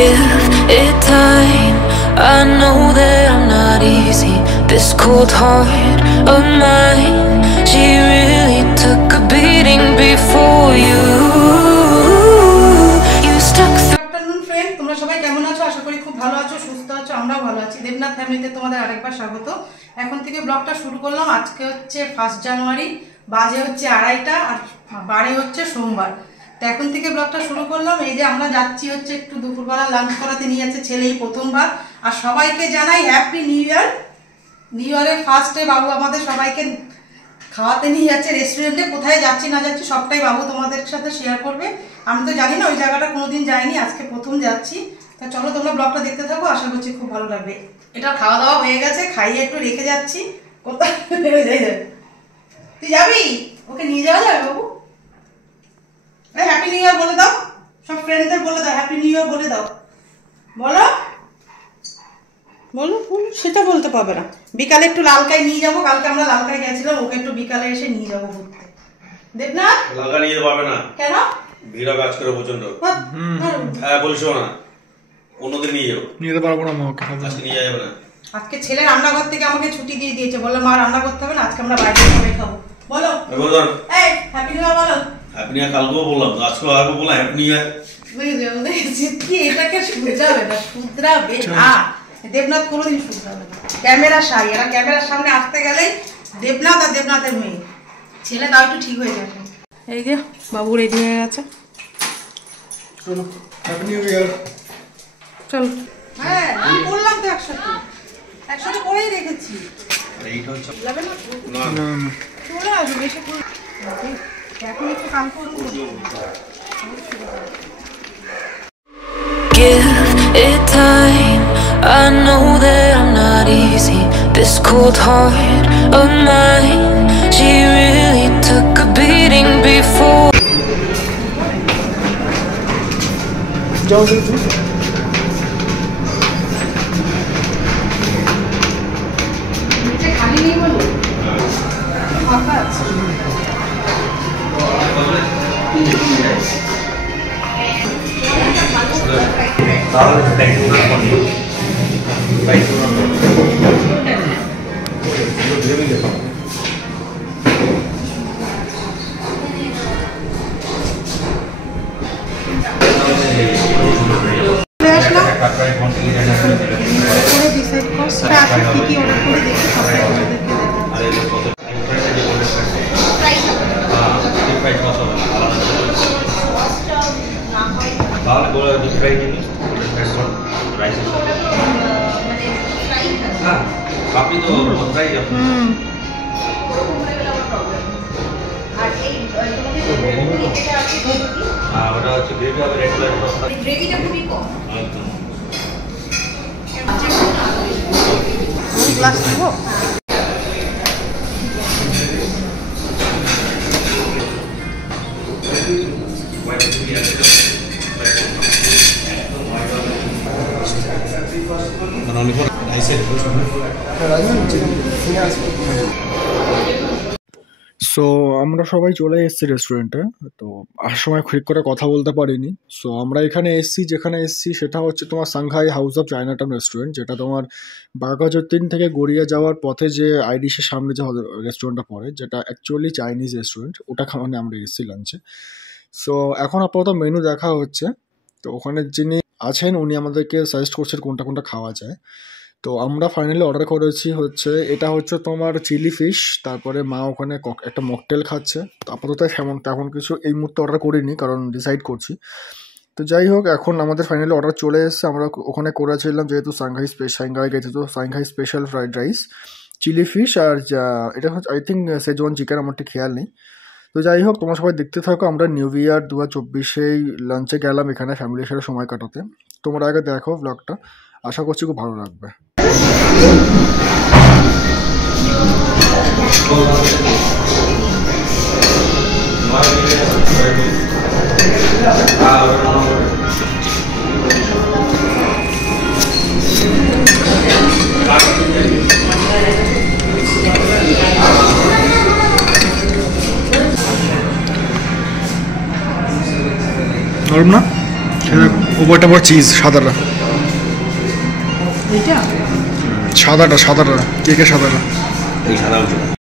Give it time. I know that I'm not easy. This cold heart of mine, she really took a beating before you. You stuck through. Afternoon friend, তোমরা সবাই কেমন আছো? আশা করি খুব ভালো আছো, সুস্থ আছো। আমরাও ভালো আছি। দেবনাথ ফ্যামিলিতে তোমাদের আরেকবার স্বাগত। এখন থেকে ব্লগটা শুরু করলাম। আজকে হচ্ছে 1 জানুয়ারি, বাজে হচ্ছে 2:30 আর বারে হচ্ছে সোমবার। তো এখন থেকে ব্লগটা শুরু করলাম। এই যে আমরা যাচ্ছি হচ্ছে একটু দুপুরবেলা লাঞ্চ করাতে, নিয়ে যাচ্ছে ছেলে এই প্রথমবার। আর সবাইকে জানাই হ্যাপি নিউ ইয়ার। নিউ ইয়ারের ফার্স্টে বাবু আমাদের সবাইকে খাওয়াতে নিয়ে যাচ্ছে রেস্টুরেন্টে। কোথায় যাচ্ছি না যাচ্ছি সবটাই বাবু তোমাদের সাথে শেয়ার করবে। আমি তো জানি না, ওই জায়গাটা কোনোদিন যাইনি, আজকে প্রথম যাচ্ছি। তা চলো তোমরা ব্লগটা দেখতে থাকো, আশা করছি খুব ভালো লাগবে। এটা খাওয়া দাওয়া হয়ে গেছে, খাইয়ে একটু রেখে যাচ্ছি। কোথায় তুই যাবি? ওকে নিয়ে যাওয়া যাবে বাবু? হ্যাপি নিউ ইয়ার বলে দাও, সব ফ্রেন্ডদের বলে দাও হ্যাপি নিউ ইয়ার বলে দাও। বলো বলো বলো, সেটা বলতে পারবে না। বিকালে একটু লালকায় নিয়ে যাবো, কালকে আমরা লালকায় গেছিলাম, ওকে একটু বিকালে এসে নিয়ে যাবো ঘুরতে। দেবনাথ লালকা নিয়ে যেতে পারবে না। কেন? ভিড় কাজ করে প্রচন্ড। হ্যাঁ বলছো না, অন্যদিন নিয়ে যাবো। নিয়ে যেতে পারবো না, আজকে নিয়ে যাবে না। আজকে ছেলে রান্নাঘর থেকে আমাকে ছুটি দিয়ে দিয়েছে, বললো মা রান্না করতে হবে না, আজকে আমরা বাইরে খাবে খাবো। বলো এই হ্যাপি নিউ ইয়ার বলো। হ্যাপি নিউ ইয়ার কালকেও বললাম, আজকেও আগে বললাম হ্যাপি নিউ ইয়ার। এটাকে শুধরাবে না, শুধরাবে না। দেবনাথ কোনোদিন শুধরাবে না। ক্যামেরা সাই, এরা ক্যামেরার সামনে আসতে গেলে দেবনাথ আর দেবনাথের মেয়ে ছেলে তাও একটু ঠিক হয়ে যাবে। এই যে বাবু রেডি হয়ে গেছে, চলো হ্যাপি নিউ ইয়ার। চলো। হ্যাঁ আমি বললাম তো একসাথে একসাথে করেই রেখেছি। এইটা হচ্ছে যাবে না না চলে আসবে বেশি করে। এখন একটু কাম করব। Give it time. I know that I'm not easy. This cold heart of mine, she really took a beating before. খালি নেই বলো, ফাঁকা আছে। তাহলে ব্যাংকুরার পনি ব্যাংকুরার আপনি তো কোথায় যাবেন? ওটা হচ্ছে গ্রেভি হবে, রেগুলার গ্রেভিটা খুবই কম। গ্লাস দেবো? সো আমরা সবাই চলে এসেছি রেস্টুরেন্টে। তো আসার সময় ঠিক করে কথা বলতে পারিনি। সো আমরা এখানে এসেছি, যেখানে এসেছি সেটা হচ্ছে তোমার Shanghai house of Chinatown restaurant, যেটা তোমার বাঘাযতীন থেকে গড়িয়া যাওয়ার পথে যে আইডিসের সামনে যে রেস্টুরেন্টটা পড়ে, যেটা অ্যাকচুয়ালি চাইনিজ রেস্টুরেন্ট, ওটা খাওয়ানে আমরা এসেছি লাঞ্চে। সো এখন আপাতত মেনু দেখা হচ্ছে। তো ওখানে যিনি আছেন উনি আমাদেরকে সাজেস্ট করছেন কোনটা কোনটা খাওয়া যায়। তো আমরা ফাইনালি অর্ডার করেছি হচ্ছে, এটা হচ্ছে তোমার চিলি ফিশ, তারপরে মা ওখানে একটা মকটেল খাচ্ছে। তো আপাতত তেমন কিছু এই মুহূর্তে অর্ডার করিনি, কারণ ডিসাইড করছি। তো যাই হোক, এখন আমাদের ফাইনালি অর্ডার চলে এসেছে। আমরা ওখানে করেছিলাম, যেহেতু সাংহাই গেছে, তো Shanghai special fried rice, chilli fish, আর এটা হচ্ছে আই থিঙ্ক সেজওয়ান চিকেন, আমার ঠিক খেয়াল নেই। তো যাই হোক, তোমরা সবাই দেখতে থাকো। আমরা নিউ ইয়ার 2024 লাঞ্চে গেলাম এখানে ফ্যামিলির সাথে সময় কাটাতে। তোমরা আগে দেখো ব্লগটা, আশা করছি খুব ভালো লাগবে। নরম না? খেয়ে দেখো। উপরটা পর চিজ, সাদাটা এইটা সাদাটা কেকের সাদাটা। এই সাদা অংশটা